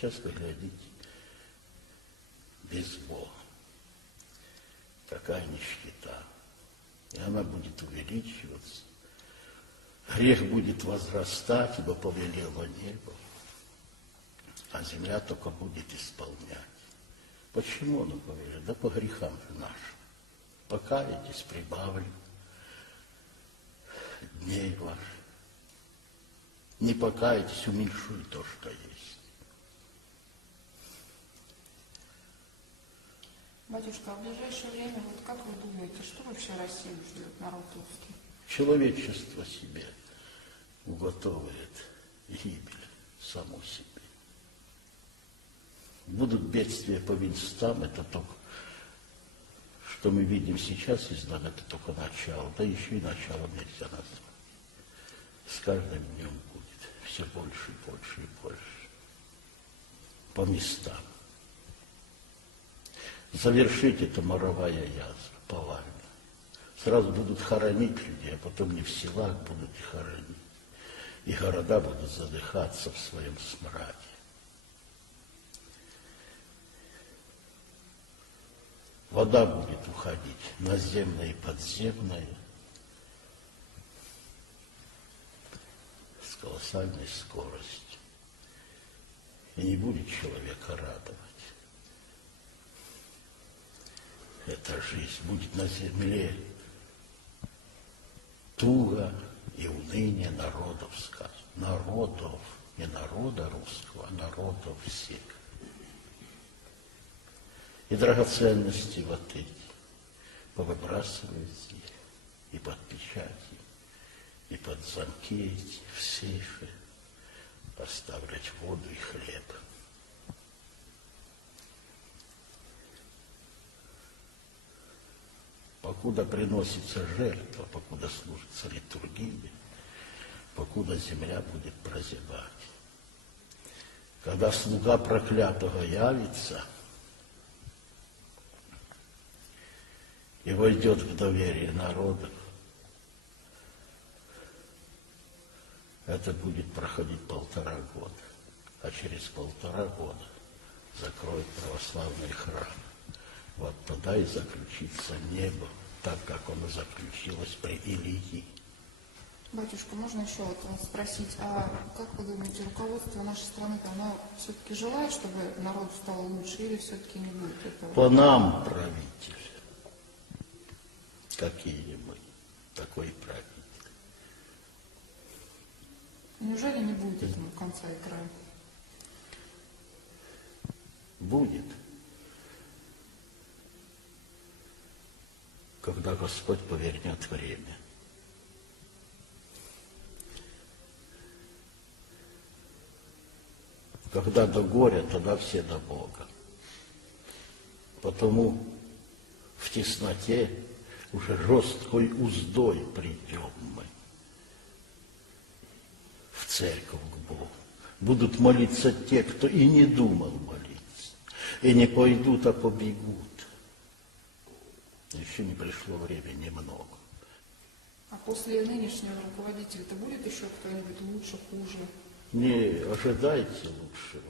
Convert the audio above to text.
сейчас вы глядите без Бога. Такая нищета. И она будет увеличиваться. Грех будет возрастать, ибо повелело небо, а земля только будет исполнять. Почему оно повелело? Да по грехам же нашим. Покаетесь, прибавлю дней ваших. Не покаетесь, уменьшу и то, что есть. Батюшка, а в ближайшее время, вот как вы думаете, что вообще Россию ждет, народ русский? Человечество себе уготовывает гибель саму себе. Будут бедствия по местам, это только, что мы видим сейчас из нас, это только начало, да еще и начало нельзя назвать. С каждым днем будет все больше и больше и больше. По местам. Завершить это моровая язва, повально. Сразу будут хоронить людей, а потом не в селах будут и хоронить. И города будут задыхаться в своем смраде. Вода будет уходить, наземная и подземная, с колоссальной скоростью. И не будет человека радовать. Эта жизнь будет на земле туго и уныние народов сказано. Народов, не народа русского, а народов всех. И драгоценности вот эти повыбрасываются и под печати, и под замки эти, в сейфы, поставлять воду и хлеб. Покуда приносится жертва, покуда служится литургия, покуда земля будет прозябать. Когда слуга проклятого явится и войдет в доверие народов, это будет проходить 1,5 года, а через 1,5 года закроют православный храм. Вот тогда и заключится небо, так как оно заключилось при Илии. Батюшка, можно еще вот вас спросить, а как вы думаете, руководство нашей страны, оно все-таки желает, чтобы народ стал лучше, или все-таки не будет этого? По нам правитель. Какие мы, такой правитель. Неужели не будет этому конца и края? Будет. Когда Господь повернет время. Когда до горя, тогда все до Бога. Потому в тесноте уже жесткой уздой придем мы в церковь к Богу. Будут молиться те, кто и не думал молиться, и не пойдут, а побегут. Еще не пришло время немного. А после нынешнего руководителя-то будет еще кто-нибудь лучше, хуже? Не ожидайте лучшего.